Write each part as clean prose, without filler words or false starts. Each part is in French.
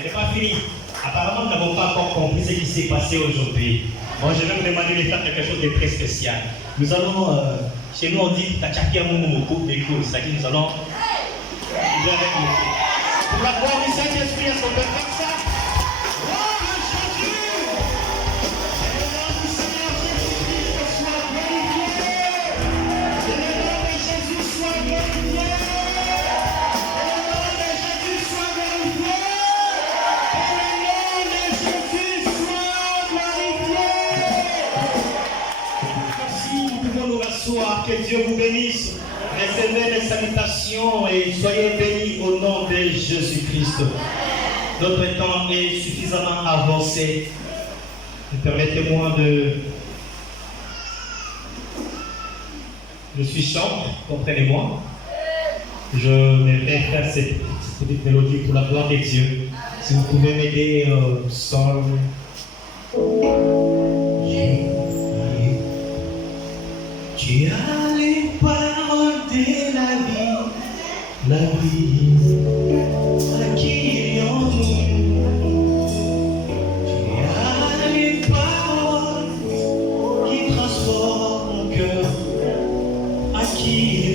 Ce n'est pas fini. Apparemment, nous n'avons pas encore compris ce qui s'est passé aujourd'hui. Bon, je vais vous demander de faire quelque chose de très spécial. Nous allons, chez nous on dit Tachakia Moumoukou, des cours, c'est-à-dire nous allons vivre avec nous. Pour la gloire du Saint-Esprit, est-ce qu'on peut faire ça? Gloire à Jésus! Et le nom du Seigneur Jésus-Christ soit glorifié! Que le nom de Jésus soit glorifié! Que le nom de Jésus soit glorifié! Que le nom de Jésus soit glorifié! Merci, nous pouvons nous rasseoir. Que Dieu vous bénisse. Recevez les salutations et soyez bénis au nom de Jésus-Christ. Notre temps est suffisamment avancé. Permettez-moi de... Je suis chantre, comprenez-moi. Je vais faire cette petite mélodie pour la gloire de Dieu. Si vous pouvez m'aider, sol. Tu as les paroles de la vie à qui nous. Tu as les paroles qui transforment mon cœur à qui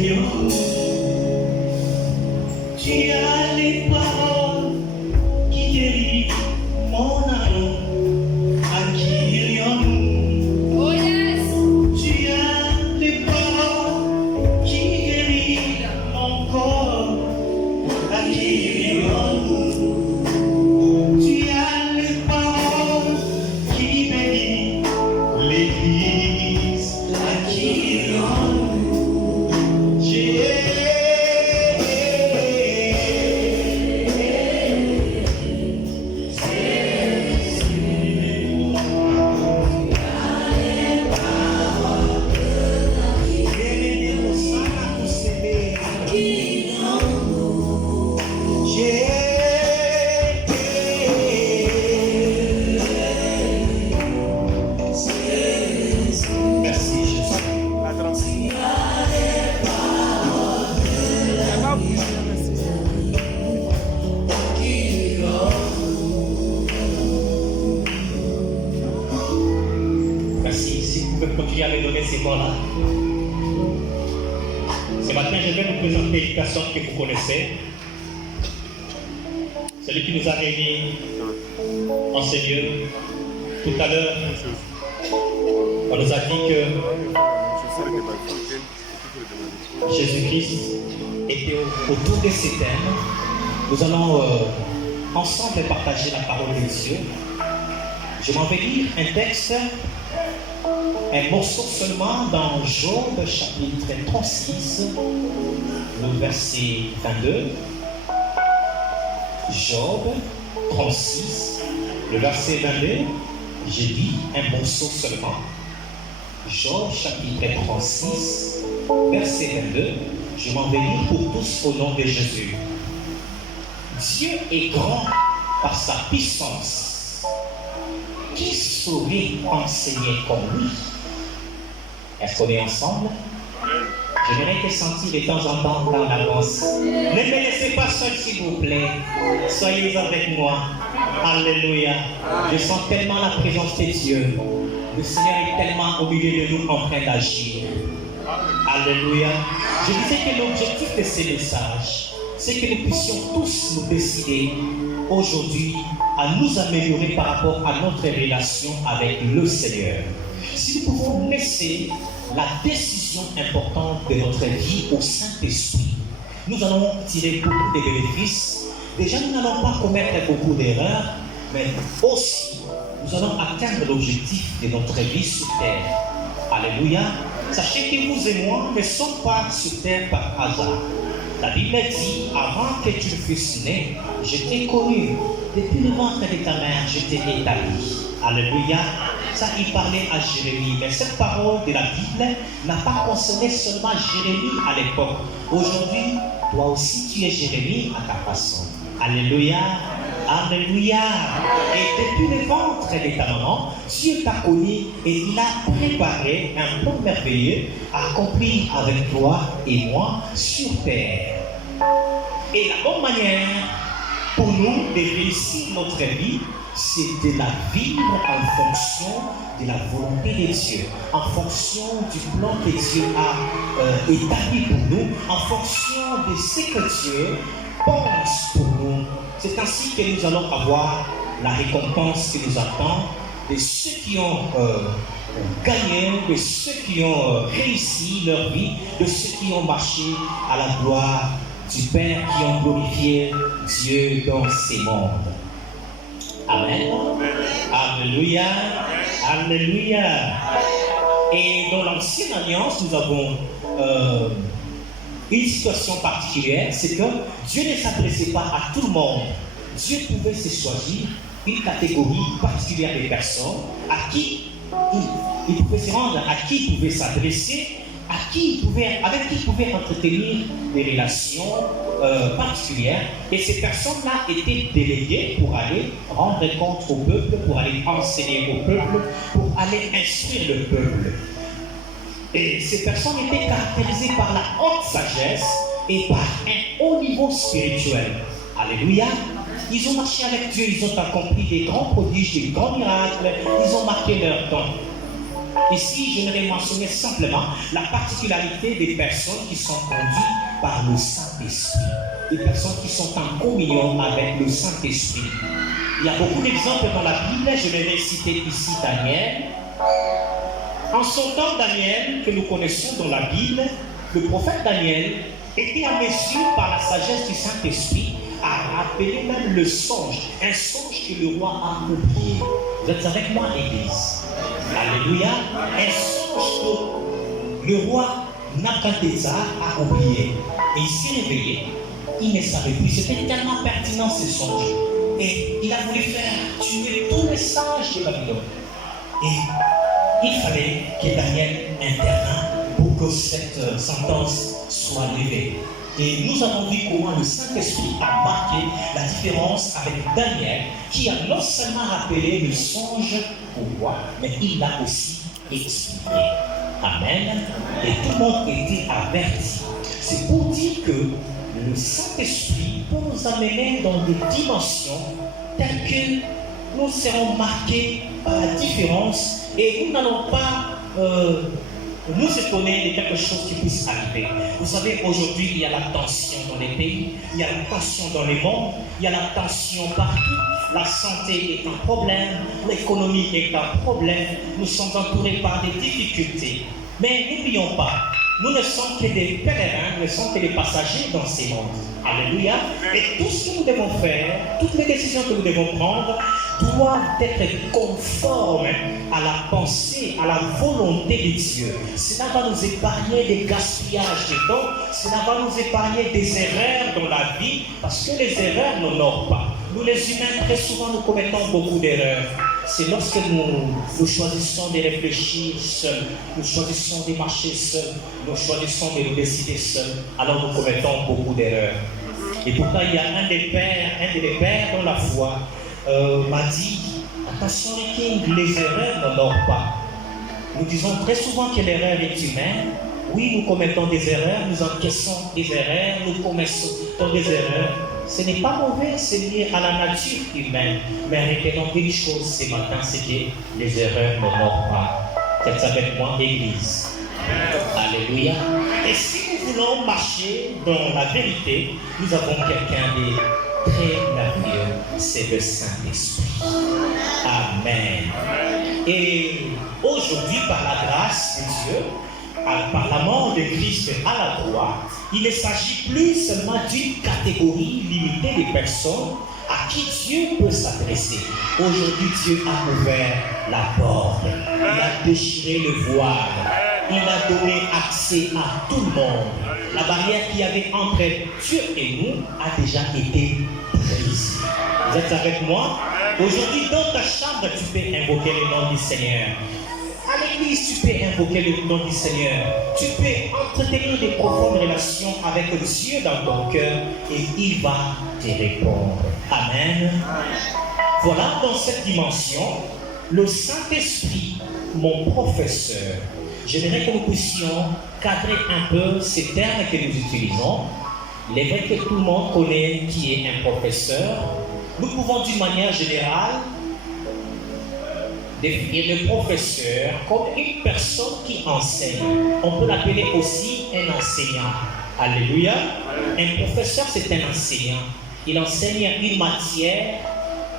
nous. Tu as les paroles qui guérissent mon âme à qui nous. Ce matin, je vais vous présenter une personne que vous connaissez. Celui qui nous a réunis en ce lieu. Tout à l'heure, on nous a dit que Jésus-Christ était autour de ces thèmes. Nous allons ensemble partager la parole de Dieu. Je m'en vais lire un texte, un morceau seulement dans Job chapitre 36, le verset 22. Job 36, le verset 22. J'ai dit un morceau seulement. Job chapitre 36, verset 22. Je m'en vais lire pour tous au nom de Jésus. Dieu est grand par sa puissance. Qui saurait enseigner comme lui? Est-ce qu'on est ensemble? J'aimerais te sentir de temps en temps dans l'avance. Ne me laissez pas seul, s'il vous plaît. Soyez avec moi. Alléluia. Je sens tellement la présence de Dieu. Le Seigneur est tellement au milieu de nous en train d'agir. Alléluia. Je disais que l'objectif de ces messages, c'est que nous puissions tous nous décider aujourd'hui à nous améliorer par rapport à notre relation avec le Seigneur. Si nous pouvons laisser la décision importante de notre vie au Saint-Esprit, nous allons tirer beaucoup de bénéfices. Déjà, nous n'allons pas commettre beaucoup d'erreurs, mais aussi, nous allons atteindre l'objectif de notre vie sur terre. Alléluia. Sachez que vous et moi ne sommes pas sur terre par hasard. La Bible dit, avant que tu ne fusses né, je t'ai connu. Depuis le ventre de ta mère, je t'ai établi. Alléluia. Ça, il parlait à Jérémie. Mais cette parole de la Bible n'a pas concerné seulement Jérémie à l'époque. Aujourd'hui, toi aussi, tu es Jérémie à ta façon. Alléluia. Alléluia. Et depuis le ventre de ta maman, Dieu t'a connu et il a préparé un plan merveilleux à accomplir avec toi et moi sur terre. Et la bonne manière Pour nous, de réussir notre vie, c'est de la vivre en fonction de la volonté de Dieu, en fonction du plan que Dieu a établi pour nous, en fonction de ce que Dieu pense pour nous. C'est ainsi que nous allons avoir la récompense qui nous attend de ceux qui ont gagné, de ceux qui ont réussi leur vie, de ceux qui ont marché à la gloire du Père, qui ont glorifié Dieu dans ces mondes. Amen. Alléluia. Alléluia. Et dans l'Ancienne Alliance, nous avons une situation particulière, c'est que Dieu ne s'adressait pas à tout le monde. Dieu pouvait se choisir une catégorie particulière de personnes à qui il pouvait se rendre, à qui il pouvait s'adresser, avec qui il pouvait entretenir des relations particulières. Et ces personnes-là étaient déléguées pour aller rendre compte au peuple, pour aller enseigner au peuple, pour aller instruire le peuple. Et ces personnes étaient caractérisées par la haute sagesse et par un haut niveau spirituel. Alléluia. Ils ont marché avec Dieu, ils ont accompli des grands prodiges, des grands miracles, ils ont marqué leur temps. Ici, je voudrais mentionner simplement la particularité des personnes qui sont conduites par le Saint-Esprit, des personnes qui sont en communion avec le Saint-Esprit. Il y a beaucoup d'exemples dans la Bible, je vais citer ici Daniel. En son temps, Daniel, que nous connaissons dans la Bible, le prophète Daniel était en mesure, par la sagesse du Saint-Esprit, à rappeler même le songe, un songe que le roi a oublié. Vous êtes avec moi, Église? Alléluia. Un songe que le roi Nabuchodonosor a oublié. Et il s'est réveillé, il ne savait plus. C'était tellement pertinent ce songe. Et il a voulu faire tuer tous les sages de Babylone. Et il fallait que Daniel intervient pour que cette sentence soit levée. Et nous avons vu comment le Saint-Esprit a marqué la différence avec Daniel, qui a non seulement rappelé le songe au roi, mais il l'a aussi expliqué. Amen. Et tout le monde était averti. C'est pour dire que le Saint-Esprit peut nous amener dans des dimensions telles que nous serons marqués par la différence et nous n'allons pas nous étonner de quelque chose qui puisse arriver. Vous savez, aujourd'hui, il y a la tension dans les pays, il y a la tension dans les mondes, il y a la tension partout. La santé est un problème, l'économie est un problème, nous sommes entourés par des difficultés. Mais n'oublions pas, nous ne sommes que des pèlerins, nous ne sommes que des passagers dans ces mondes. Alléluia. Et tout ce que nous devons faire, toutes les décisions que nous devons prendre, doivent être conformes à la pensée, à la volonté de Dieu. Cela va nous épargner des gaspillages de temps, cela va nous épargner des erreurs dans la vie, parce que les erreurs n'honorent pas. Nous les humains, très souvent, nous commettons beaucoup d'erreurs. C'est lorsque nous choisissons de réfléchir seuls, nous choisissons de marcher seuls, nous choisissons de nous décider seuls, alors nous commettons beaucoup d'erreurs. Et pourtant, il y a un des pères dans la foi m'a dit, attention les erreurs n'honorent pas. Nous disons très souvent que l'erreur est humaine. Oui, nous commettons des erreurs, nous encaissons des erreurs, nous commettons des erreurs. Ce n'est pas mauvais, c'est lié à la nature humaine. Mais retenons une chose ce matin, c'est que les erreurs n'honorent pas. Faites avec moi, Église. Alléluia. Et si nous voulons marcher dans la vérité, nous avons quelqu'un de très merveilleux, c'est le Saint-Esprit. Amen. Et aujourd'hui, par la grâce de Dieu, par la mort de Christ à la croix, il ne s'agit plus seulement d'une catégorie limitée de personnes à qui Dieu peut s'adresser. Aujourd'hui, Dieu a ouvert la porte, il a déchiré le voile, il a donné accès à tout le monde. La barrière qu'il y avait entre Dieu et nous a déjà été brisée. Vous êtes avec moi? Aujourd'hui, dans ta chambre, tu peux invoquer le nom du Seigneur. À l'église, tu peux invoquer le nom du Seigneur. Tu peux entretenir des profondes relations avec Dieu dans ton cœur et il va te répondre. Amen. Voilà, dans cette dimension, le Saint-Esprit, mon professeur. J'aimerais que nous puissions cadrer un peu ces termes que nous utilisons. Il est vrai que tout le monde connaît qui est un professeur. Nous pouvons d'une manière générale définir le professeur comme une personne qui enseigne. On peut l'appeler aussi un enseignant. Alléluia. Un professeur, c'est un enseignant. Il enseigne une matière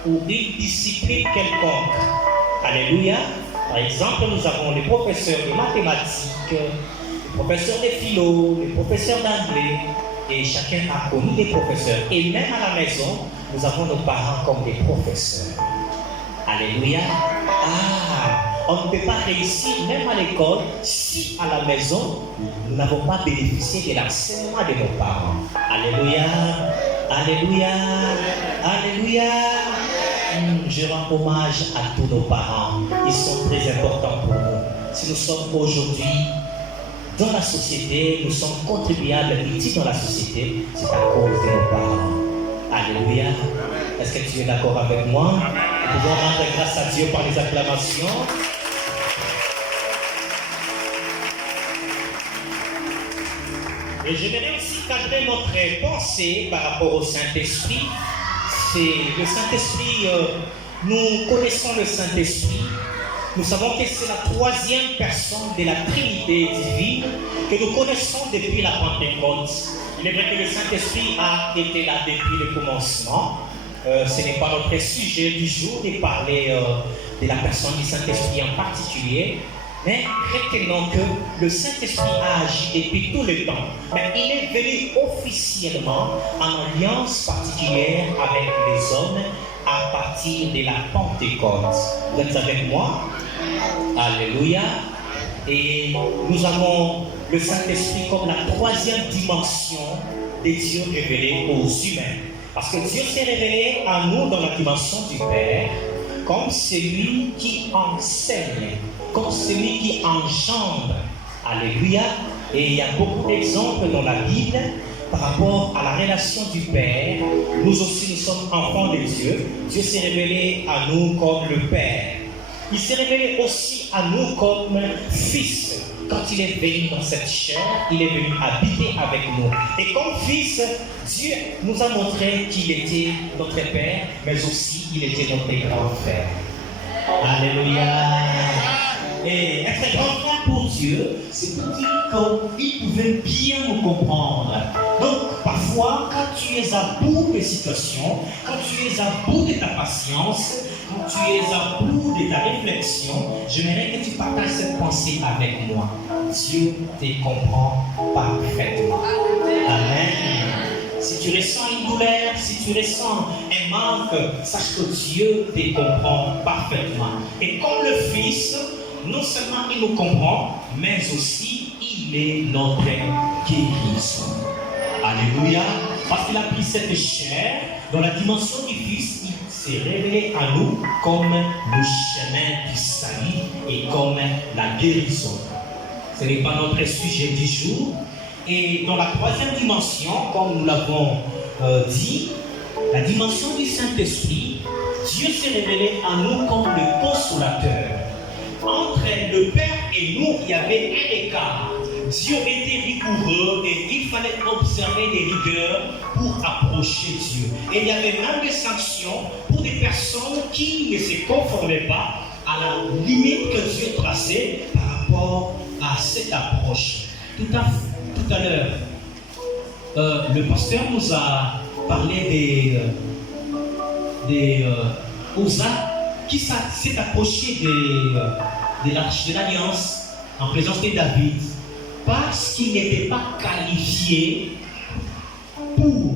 ou une discipline quelconque. Alléluia. Par exemple, nous avons les professeurs de mathématiques, les professeurs de philo, les professeurs d'anglais, et chacun a connu des professeurs. Et même à la maison, nous avons nos parents comme des professeurs. Alléluia. On ne peut pas réussir même à l'école si à la maison, nous n'avons pas bénéficié de l'enseignement de nos parents. Alléluia. Alléluia. Alléluia. Je rends hommage à tous nos parents. Ils sont très importants pour nous. Si nous sommes aujourd'hui dans la société, nous sommes contribuables utiles dans la société, c'est à cause de nos parents. Alléluia. Est-ce que tu es d'accord avec moi? Nous pouvons rendre grâce à Dieu par les acclamations. Et j'aimerais aussi cadrer notre pensée par rapport au Saint-Esprit. C'est le Saint-Esprit, nous connaissons le Saint-Esprit. Nous savons que c'est la troisième personne de la Trinité divine que nous connaissons depuis la Pentecôte. Il est vrai que le Saint-Esprit a été là depuis le commencement. Ce n'est pas notre sujet du jour de parler de la personne du Saint-Esprit en particulier. Mais retenons que le Saint-Esprit a agi depuis tout le temps. Mais il est venu officiellement en alliance particulière avec les hommes à partir de la Pentecôte. Vous êtes avec moi? Alléluia. Et nous avons le Saint-Esprit comme la troisième dimension de Dieu révélé aux humains. Parce que Dieu s'est révélé à nous dans la dimension du Père comme celui qui enseigne, comme celui qui engendre. Alléluia. Et il y a beaucoup d'exemples dans la Bible par rapport à la relation du Père. Nous aussi, nous sommes enfants de Dieu. Dieu s'est révélé à nous comme le Père. Il s'est révélé aussi à nous comme Fils. Quand il est venu dans cette chair, il est venu habiter avec nous. Et comme Fils, Dieu nous a montré qu'il était notre Père, mais aussi il était notre grand frère. Alléluia. Et être grand frère pour Dieu, c'est pour dire qu'il pouvait bien nous comprendre. Donc, parfois, quand tu es à bout de situation, quand tu es à bout de ta patience, quand tu es à bout de ta réflexion, j'aimerais que tu partages cette pensée avec moi. Dieu te comprend parfaitement. Amen. Si tu ressens une douleur, si tu ressens un manque, sache que Dieu te comprend parfaitement. Et comme le Fils, non seulement il nous comprend, mais aussi il est notre guérison. Alléluia. Parce qu'il a pris cette chair dans la dimension du Fils, il s'est révélé à nous comme le chemin du salut et comme la guérison. Ce n'est pas notre sujet du jour. Et dans la troisième dimension, comme nous l'avons dit, la dimension du Saint-Esprit, Dieu s'est révélé à nous comme le consolateur. Entre le Père et nous, il y avait un écart. Dieu était rigoureux et il fallait observer des rigueurs pour approcher Dieu. Et il y avait même des sanctions pour des personnes qui ne se conformaient pas à la limite que Dieu traçait par rapport à cette approche. Tout à l'heure, le pasteur nous a parlé des Uza qui s'est approché de l'arche de l'Alliance en présence de David parce qu'il n'était pas qualifié pour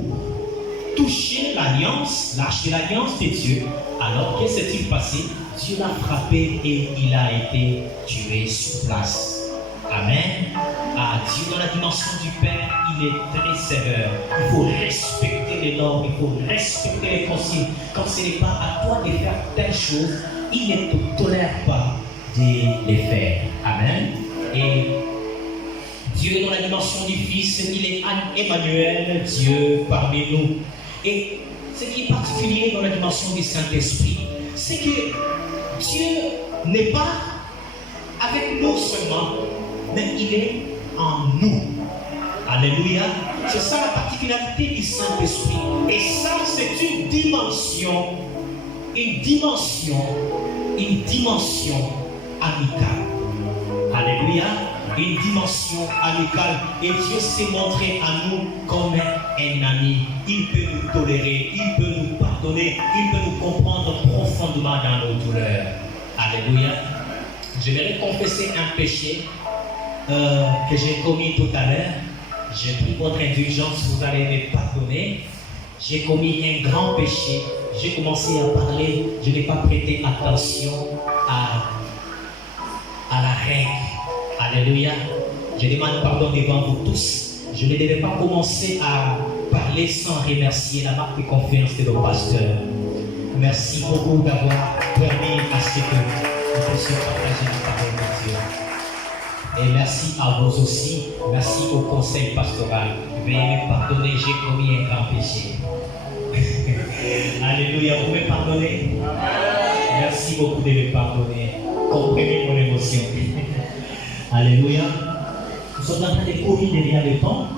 toucher l'Alliance, l'arche de l'Alliance de Dieu. Alors, que s'est-il passé? Dieu l'a frappé et il a été tué sur place. Amen. Dieu dans la dimension du Père, il est très sévère. Il faut respecter les normes, il faut respecter les consignes. Quand ce n'est pas à toi de faire telle chose, il ne te tolère pas de les faire. Amen. Et Dieu dans la dimension du Fils, il est Emmanuel, Dieu parmi nous. Et ce qui est particulier dans la dimension du Saint-Esprit, c'est que Dieu n'est pas avec nous seulement, mais il est en nous. Alléluia. C'est ça la particularité du Saint-Esprit. Et ça, c'est une dimension amicale. Alléluia. Une dimension amicale. Et Dieu s'est montré à nous comme un ami. Il peut nous tolérer, il peut nous pardonner, il peut nous comprendre profondément dans nos douleurs. Alléluia. Je vais confesser un péché que j'ai commis tout à l'heure. J'ai pris votre indulgence, vous allez me pardonner. J'ai commis un grand péché. J'ai commencé à parler, je n'ai pas prêté attention à la règle. Alléluia. Je demande pardon devant vous tous. Je ne devais pas commencer à parler sans remercier la marque de confiance de nos pasteurs. Merci beaucoup d'avoir permis à ce que nous puissions partager la parole de Dieu. Et merci à vous aussi. Merci au conseil pastoral. Veuillez me pardonner, j'ai commis un grand péché. Alléluia, vous me pardonnez? Merci beaucoup de me pardonner. Comprenez mon émotion. Alléluia. Nous sommes en train de courir derrière le temps.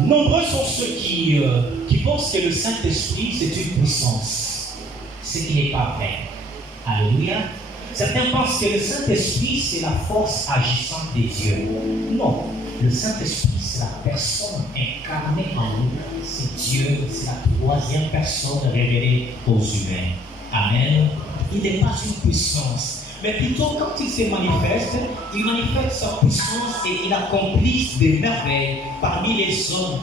Nombreux sont ceux qui pensent que le Saint-Esprit c'est une puissance. Ce qui n'est pas vrai. Alléluia. Certains pensent que le Saint-Esprit c'est la force agissante de Dieu. Non. Le Saint-Esprit c'est la personne incarnée en nous. C'est Dieu, c'est la troisième personne révélée aux humains. Amen. Il n'est pas une puissance. Mais plutôt, quand il se manifeste, il manifeste sa puissance et il accomplit des merveilles parmi les hommes.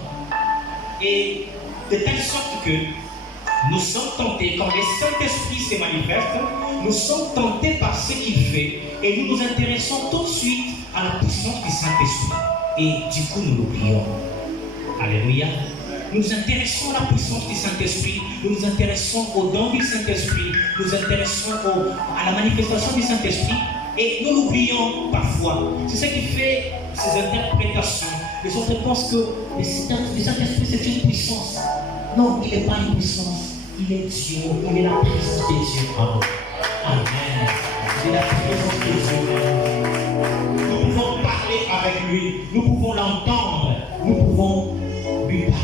Et de telle sorte que nous sommes tentés, quand le Saint-Esprit se manifeste, nous sommes tentés par ce qu'il fait et nous nous intéressons tout de suite à la puissance du Saint-Esprit. Et du coup, nous l'oublions. Alléluia. Nous nous intéressons à la puissance du Saint-Esprit, nous nous intéressons aux dons du Saint-Esprit, nous nous intéressons à la manifestation du Saint-Esprit et nous l'oublions parfois. C'est ce qui fait ces interprétations. Les autres pensent que le Saint-Esprit c'est une puissance. Non, il n'est pas une puissance. Il est Dieu, il est la présence de Dieu. Amen. Il est la présence de Dieu. Nous pouvons parler avec lui, nous pouvons l'entendre, nous pouvons lui parler.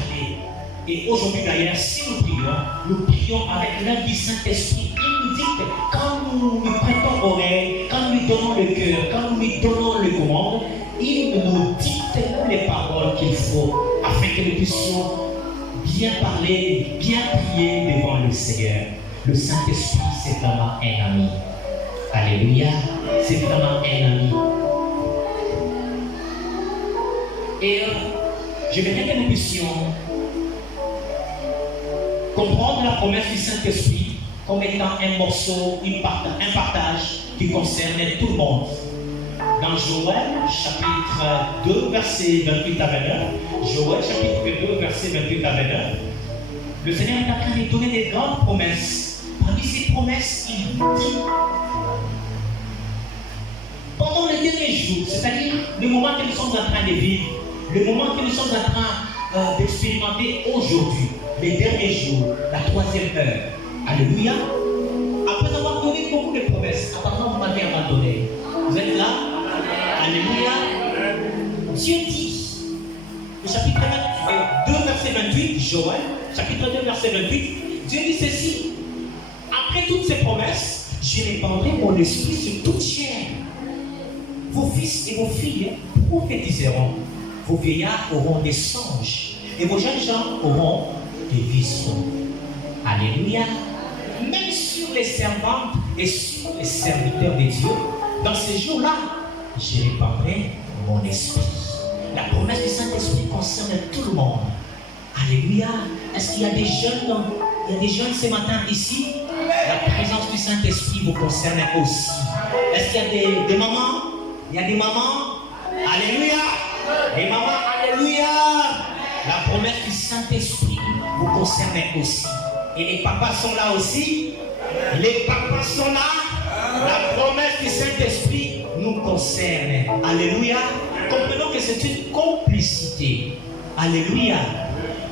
Et aujourd'hui d'ailleurs, si nous prions avec l'œuvre du Saint-Esprit. Il nous dit que quand nous lui prêtons oreille, quand nous lui donnons le cœur, quand nous lui donnons le commande, il nous dicte les paroles qu'il faut afin que nous puissions bien parler, bien prier devant le Seigneur. Le Saint-Esprit, c'est vraiment un ami. Alléluia, c'est vraiment un ami. Et je voudrais que nous puissions comprendre la promesse du Saint-Esprit comme étant un morceau, un partage qui concerne tout le monde. Dans Joël, chapitre 2, verset 28 à 29, Joël, chapitre 2, verset 28 à 29, le Seigneur est en train de donner des grandes promesses. Parmi ces promesses, il dit, pendant les derniers jours, c'est-à-dire le moment que nous sommes en train de vivre, le moment que nous sommes en train d'expérimenter aujourd'hui, les derniers jours, la troisième heure. Alléluia. Après avoir donné beaucoup de promesses, apparemment vous m'avez abandonné. Vous êtes là? Alléluia. Dieu dit, le chapitre 2, verset 28, Joël, chapitre 2, verset 28, Dieu dit ceci. Après toutes ces promesses, je répandrai mon esprit sur toute chair. Vos fils et vos filles prophétiseront. Vos vieillards auront des songes. Et vos jeunes gens auront des visions. Alléluia. Même sur les servantes et sur les serviteurs de Dieu, dans ces jours-là, je répandrai mon esprit. La promesse du Saint-Esprit concerne tout le monde. Alléluia. Est-ce qu'il y a des jeunes, ce matin ici? La présence du Saint-Esprit vous concerne aussi. Est-ce qu'il y a des mamans? Il y a des mamans? Alléluia. Des mamans, alléluia. La promesse du Saint-Esprit vous concerne aussi. Et les papas sont là aussi. Les papas sont là. La promesse du Saint-Esprit nous concerne. Alléluia. Comprenons que c'est une complicité. Alléluia.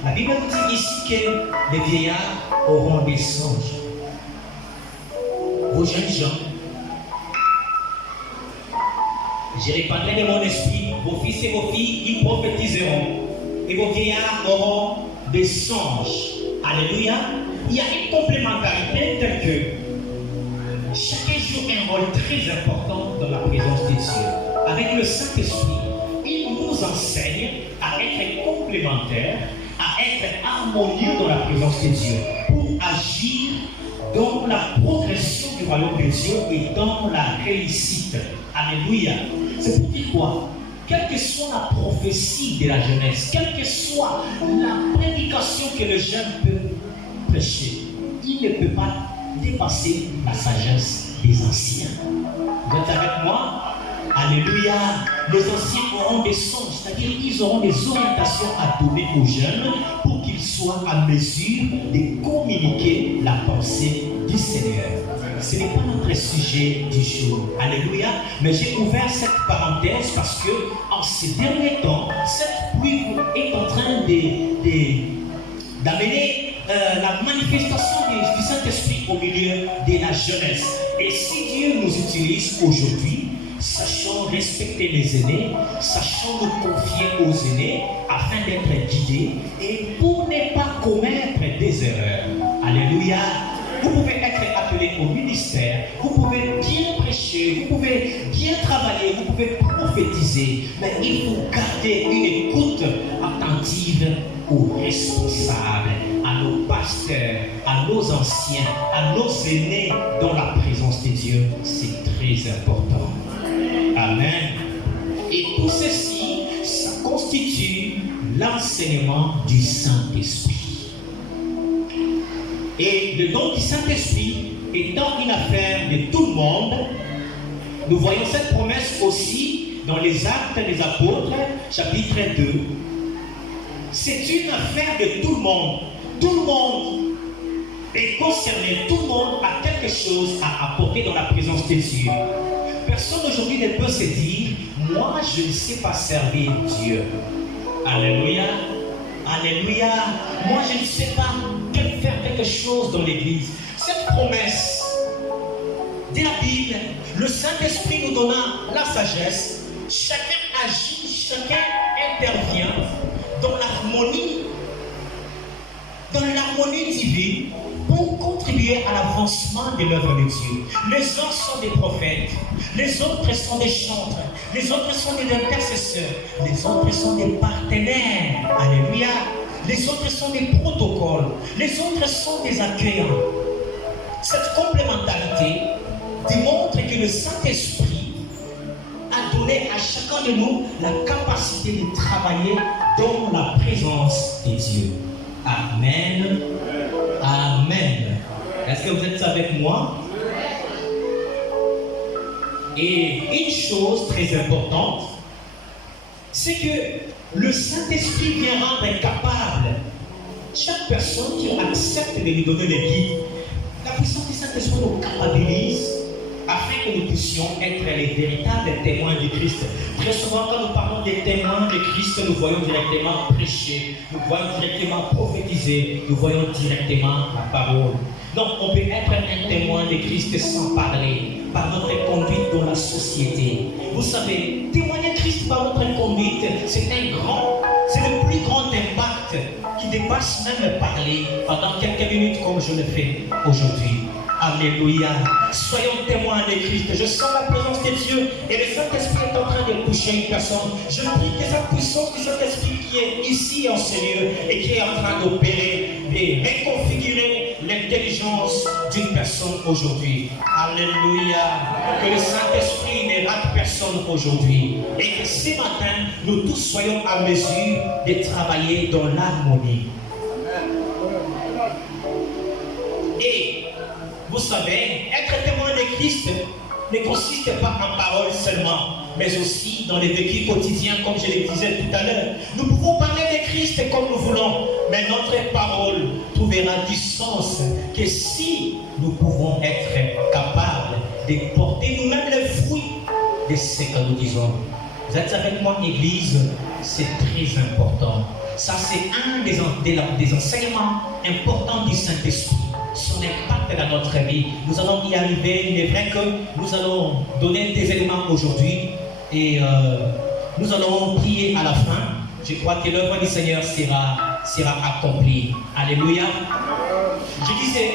La Bible nous dit ici que les vieillards auront des songes. Vos jeunes gens, Je répandrai de mon esprit, vos fils et vos filles, ils prophétiseront. Et vos vieillards auront des songes. Alléluia. Il y a une complémentarité telle que chacun joue un rôle très important dans la présence de Dieu. Avec le Saint-Esprit, il nous enseigne à être complémentaires, à être harmonieux dans la présence de Dieu, pour agir dans la progression du royaume de Dieu et dans la réussite. Alléluia. C'est pour dire quoi? Quelle que soit la prophétie de la jeunesse, quelle que soit la prédication que le jeune peut prêcher, il ne peut pas dépasser la sagesse des anciens. Vous êtes avec moi? Alléluia. Les anciens auront des songes, c'est-à-dire qu'ils auront des orientations à donner aux jeunes pour qu'ils soient à mesure de communiquer la pensée du Seigneur. Ce n'est pas notre sujet du jour. Alléluia. Mais j'ai ouvert cette parenthèse parce que en ces derniers temps, cette pluie est en train d'amener la manifestation du Saint-Esprit au milieu de la jeunesse. Et si Dieu nous utilise aujourd'hui, sachons respecter les aînés, sachons nous confier aux aînés afin d'être guidés et pour ne pas commettre des erreurs. Alléluia. Vous pouvez être appelé au ministère, vous pouvez bien prêcher, vous pouvez bien travailler, vous pouvez prophétiser, mais il faut garder une écoute attentive aux responsables, à nos pasteurs, à nos anciens, à nos aînés dans la présence de Dieu. C'est très important. Amen. Et tout ceci, ça constitue l'enseignement du Saint-Esprit. Et le don du Saint-Esprit étant une affaire de tout le monde, nous voyons cette promesse aussi dans les Actes des Apôtres, chapitre 2. C'est une affaire de tout le monde. Tout le monde est concerné. Tout le monde a quelque chose à apporter dans la présence de Dieu. Personne aujourd'hui ne peut se dire, moi je ne sais pas servir Dieu. Alléluia. Alléluia. Moi je ne sais pas faire quelque chose dans l'église. Cette promesse de la Bible, le Saint-Esprit nous donnant la sagesse, chacun agit, chacun intervient dans l'harmonie divine pour contribuer à l'avancement de l'œuvre de Dieu. Les uns sont des prophètes, les autres sont des chantres, les autres sont des intercesseurs, les autres sont des partenaires. Alléluia. Les autres sont des protocoles, les autres sont des accueillants. Cette complémentarité démontre que le Saint-Esprit a donné à chacun de nous la capacité de travailler dans la présence de Dieu. Amen. Amen. Est-ce que vous êtes avec moi? Et une chose très importante, c'est que le Saint-Esprit vient rendre capable chaque personne qui accepte de lui donner le guide. La puissance du Saint-Esprit nous capabilise afin que nous puissions être les véritables témoins de Christ. Très souvent, quand nous parlons des témoins de Christ, nous voyons directement prêcher, nous voyons directement prophétiser, nous voyons directement la parole. Donc, on peut être un témoin de Christ sans parler, par notre conduite dans la société. Vous savez, témoigner Christ par notre conduite, c'est le plus grand impact qui dépasse même parler pendant quelques minutes comme je le fais aujourd'hui. Alléluia. Soyons témoins de Christ. Je sens la présence de Dieu et le Saint-Esprit est en train de toucher une personne. Je prie que cette puissance du Saint-Esprit qui est ici en ce lieu et qui est en train d'opérer et reconfigurer l'intelligence d'une personne aujourd'hui. Alléluia. Que le Saint-Esprit ne rate personne aujourd'hui et que ce matin, nous tous soyons à mesure de travailler dans l'harmonie. Et vous savez, être témoin de Christ ne consiste pas en parole seulement, mais aussi dans les vécus quotidiens, comme je le disais tout à l'heure. Nous pouvons parler de Christ comme nous voulons, mais notre parole trouvera du sens que si nous pouvons être capables de porter nous-mêmes les fruits de ce que nous disons. Vous êtes avec moi, Église? C'est très important. Ça, c'est un des enseignements importants du Saint-Esprit. Son impact dans notre vie. Nous allons y arriver. Il est vrai que nous allons donner des éléments aujourd'hui Et nous allons prier à la fin. Je crois que l'œuvre du Seigneur sera accomplie. Alléluia. Je disais,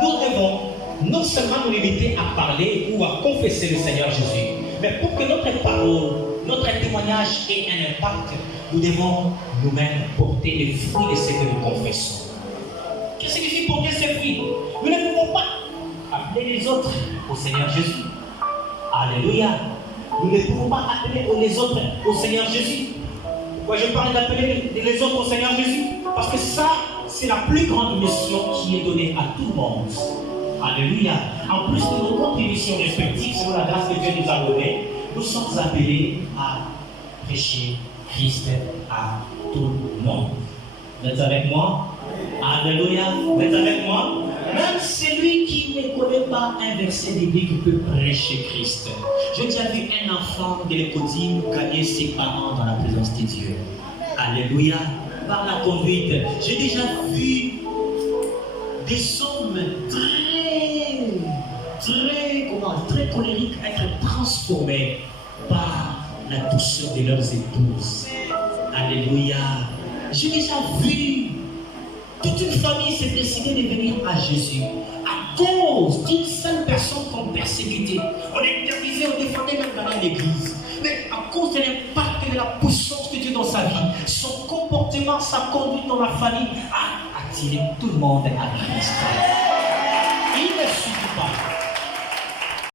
nous devons non seulement nous limiter à parler ou à confesser le Seigneur Jésus, mais pour que notre parole, notre témoignage ait un impact, nous devons nous-mêmes porter les fruits de ce que nous confessons. Qu'est-ce que signifie porter ces fruits? Nous ne pouvons pas appeler les autres au Seigneur Jésus. Alléluia. Nous ne pouvons pas appeler les autres au Seigneur Jésus. Pourquoi je parle d'appeler les autres au Seigneur Jésus? Parce que ça, c'est la plus grande mission qui est donnée à tout le monde. Alléluia. En plus de nos contributions respectives, selon la grâce que Dieu nous a donnée, nous sommes appelés à prêcher Christ à tout le monde. Vous êtes avec moi? Alléluia. Vous êtes avec moi? Même celui qui ne connaît pas un verset biblique peut prêcher Christ. J'ai déjà vu un enfant de l'écodine gagner ses parents dans la présence de Dieu. Alléluia. Par la conduite. J'ai déjà vu des hommes très colériques être transformés par la douceur de leurs épouses. Alléluia. J'ai déjà vu toute une famille s'est décidée de venir à Jésus à cause d'une seule personne qu'on persécutait. On interdisait, on défendait même d'aller à l'église. Mais à cause de l'impact de la puissance de Dieu dans sa vie, son comportement, sa conduite dans la famille a attiré tout le monde à Christ.